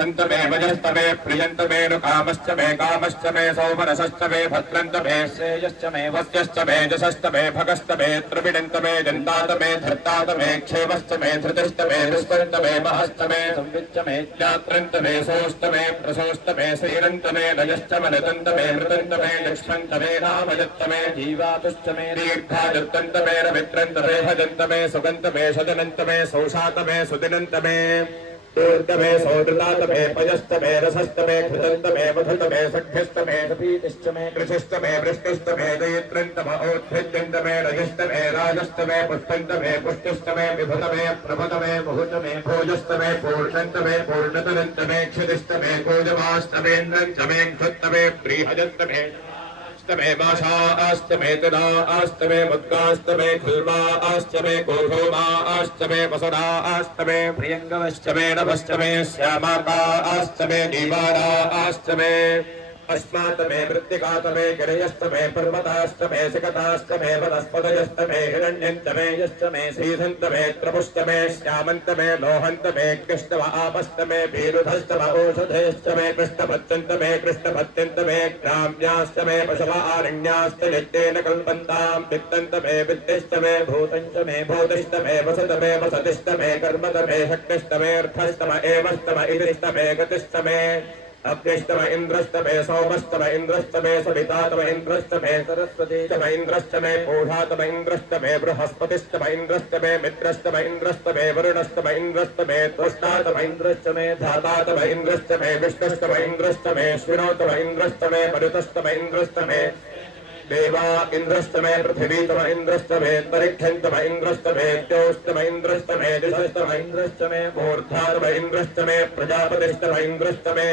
मे वजस्तमे प्रियन्तमे कामश्च मे कामश्च मे सौमनसश्च मे भद्रन्त मे श्रेयश्च मे वस्यश्च मे जशश्च मे भगश्च मे त्रिविडन्त मे दन्तात मे धर्तात मे क्षेमश्च मे धृतश्च मे दुष्पन्त मे महश्च मे संविच्च मे जात्रन्त मे सोऽस्त मे प्रसोऽस्त मे श्रीरन्त मे नजश्च मनदन्त मे मृतन्त मे लक्ष्मन्त मे रामजत्त मे जीवातुश्च मे दीर्घाजत्तन्त मे रवित्रन्त मे भजन्त मे सुगन्त मे सदनन्त मे सौषात मे सुदिनन्त मे दूर्गमे सौदृतातमे पयस्तमे रसस्तमे घृतन्तमे मधुतमे सख्यस्तमे सपीतिश्चमे कृषिस्तमे वृष्टिस्तमे दयित्रन्तम औद्धृत्यन्तमे रजस्तमे राजस्तमे पुष्पन्तमे पुष्टिस्तमे विभुतमे प्रभतमे मुहुतमे भोजस्तमे पूर्णन्तमे पूर्णतरन्तमे क्षितिस्तमे कोजमास्तमेन्द्रन्तमे क्षुत्तमे प्रीहजन्तमे अस्तमे माषा अस्तमे तुला अस्तमे मुद्गास्तमे खुल्मा अस्तमे कोढोमा अस्तमे वसुधा अस्तमे प्रियंगवस्तमे नभस्तमे श्यामाका अस्तमे दीवारा अस्तमे अस्मात्मे मृत्तिकातमे गिरयस्तमे पर्वतास्तमे सिकतास्तमे वनस्पतयस्तमे हिरण्यन्तमे यस्तमे श्रीधन्तमे त्रपुस्तमे श्यामन्तमे लोहन्तमे कृष्णव आपस्तमे भीरुधस्तम औषधेस्तमे कृष्णभत्यन्तमे कृष्णभत्यन्तमे ग्राम्यास्तमे पशव आरण्यास्तयज्ञेन कल्पन्तां वित्तन्तमे वित्तिस्तमे भूतन्तमे भूतिस्तमे वसतमे वसतिस्तमे कर्मतमे शक्तिस्तमे अर्थस्तम एवस्तम इतिस्तमे गतिस्तमे अभ्यस्तम इंद्रस्तमे सोमस्तम इंद्रस्तमे सवितातम इंद्रस्तमे सरस्वतीतम इंद्रस्तमे पूषातम इंद्रस्तमे बृहस्पतिस्तम इंद्रस्तमे मित्रस्तम इंद्रस्तमे वरुणस्तम इंद्रस्तमे त्वष्टातम इंद्रस्तमे धातातम इंद्रस्तमे विष्णुस्तम इंद्रस्तमे श्विनोतम इंद्रस्तमे मरुतस्तम इंद्रस्तमे देवा इंद्रस्तमे पृथिवीतम इंद्रस्तमे परिक्षन्तम इंद्रस्तमे द्यौस्तम इंद्रस्तमे दिशस्तम इंद्रस्तमे मूर्धातम इंद्रस्तमे प्रजापतिस्तम इंद्रस्तमे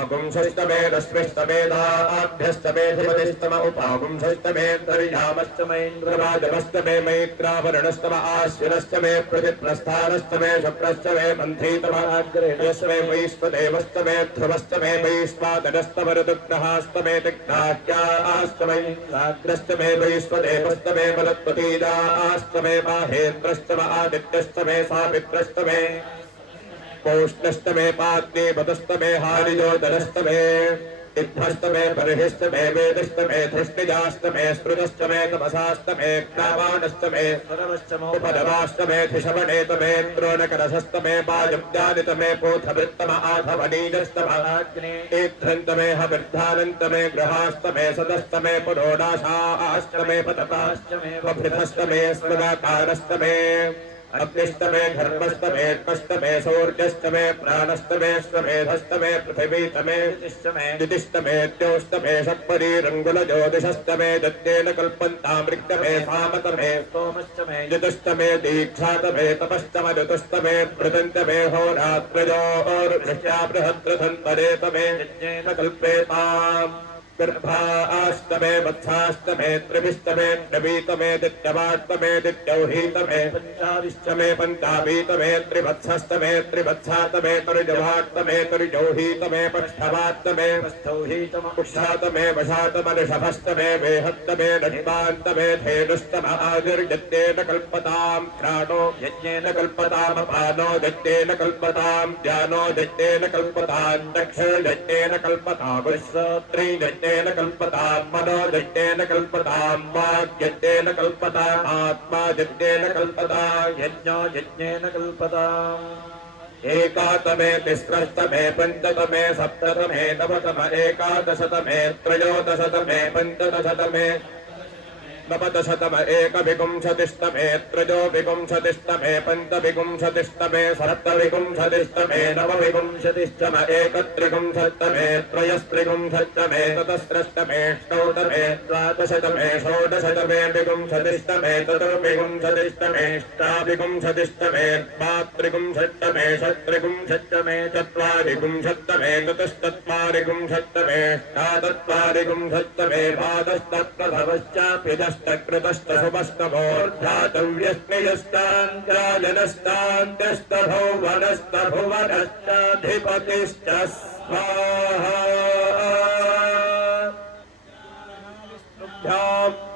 अपुंसस्तमे रश्मिस्तमे दाभ्यस्तमे धिपतिस्तम उपापुंसस्तमे तर्यामस्तमे इन्द्रवाजमस्तमे मैत्रावरणस्तम आश्विनस्तमे प्रतिप्रस्थानस्तमे शुक्रस्तमे मन्थीतम अग्रेणस्तमे वैश्वदेवस्तमे ध्रुवस्तमे वैश्वानरस्तम ऋतुग्नहास्तमे तिक्ताख्यास्तमे आग्रस्तमे वैश्वदेवस्तमे वनस्पतीदास्तमे माहेन्द्रस्तम आदित्यस्तमे सावित्रस्तमे पौष्णस्तमे पात्ने पतस्तमे हारिजोदरस्तमे इद्धस्तमे बर्हिस्तमे वेदस्तमे धृष्टिजास्तमे स्मृतस्तमे तपसास्तमे प्रावाणस्तमे सरवश्चमोपदवास्तमे धिषवणेतमे द्रोणकरसस्तमे वाजब्जानितमे पोथवृत्तम आधवनीजस्तम इद्धन्तमे हविर्धानन्तमे ग्रहास्तमे सदस्तमे पुरोडाशास्तमे पतपास्तमे वभृतस्तमे स्मृगाकारस्तमे अग्निस्तमे धर्मस्तमे कस्तमे सौर्यस्तमे प्राणस्तमे स्वमेधस्तमे पृथिवीतमे दितिस्तमे द्योस्तमे शक्परी रंगुलज्योतिषस्तमे दत्तेन कल्पन्तामृक्तमे सामतमे सोमस्तमे यतुस्तमे दीक्षातमे तपस्तम ऋतुस्तमे प्रदन्तमे होरात्रयोर्वृष्ट्या बृहद्रथन्तरेतमे यज्ञेन कल्पेताम् गर्भास्तमे वत्सास्तमे त्रिभिस्तमे नवीतमे दित्यवास्तमे दित्यौहीतमे पंचाविष्टमे पंचावीतमे त्रिवत्सस्तमे त्रिवत्सातमे तरुजवास्तमे तरुजौहीतमे पष्ठवास्तमे पष्ठौहीतम पुष्ठातमे वशातमऋषभस्तमे वेहत्तमे नष्टान्तमे धेनुस्तम आदिर्यज्ञेन कल्पतां प्राणो यज्ञेन कल्पताम अपानो यज्ञेन कल्पतां ध्यानो यज्ञेन कल्पतां दक्षिणयज्ञेन कल्पतां विश्रोत्री यज्ञेन कल्पतां मनो यज्ञेन कल्पतां वाक् यज्ञेन कल्पताम् आत्मा यज्ञेन कल्पतां यज्ञो यज्ञेन कल्पताम् एकातमे तिस्रस्तमे पञ्चतमे सप्ततमे नवतम एकादशतमे त्रयोदशतमे पञ्चदशतमे नवदशतम एकविंशतिस्तमे त्रयोविंशतिस्तमे पञ्चविंशतिस्तमे सप्तविंशतिस्तमे नवविंशतिस्तम एकत्रिंशत्तमे त्रयस्त्रिंशत्तमे ततस्रस्तमे षोडशतमे द्वादशतमे षोडशतमे विंशतिस्तमे चतुर्विंशतिस्तमे अष्टाविंशतिस्तमे द्वात्रिंशत्तमे षट्त्रिंशत्तमे चत्वारिंशत्तमे चतुश्चत्वारिंशत्तमे अष्टाचत्वारिंशत्तमे द्वादशतप्रभवश्चाप्यज शुभस्तकृतस्तशुभस्तभोर्धातव्यस्नियस्तान्त्राजनस्तान्त्यस्तभो वनस्तभुवनश्चाधिपतिश्च स्वाहा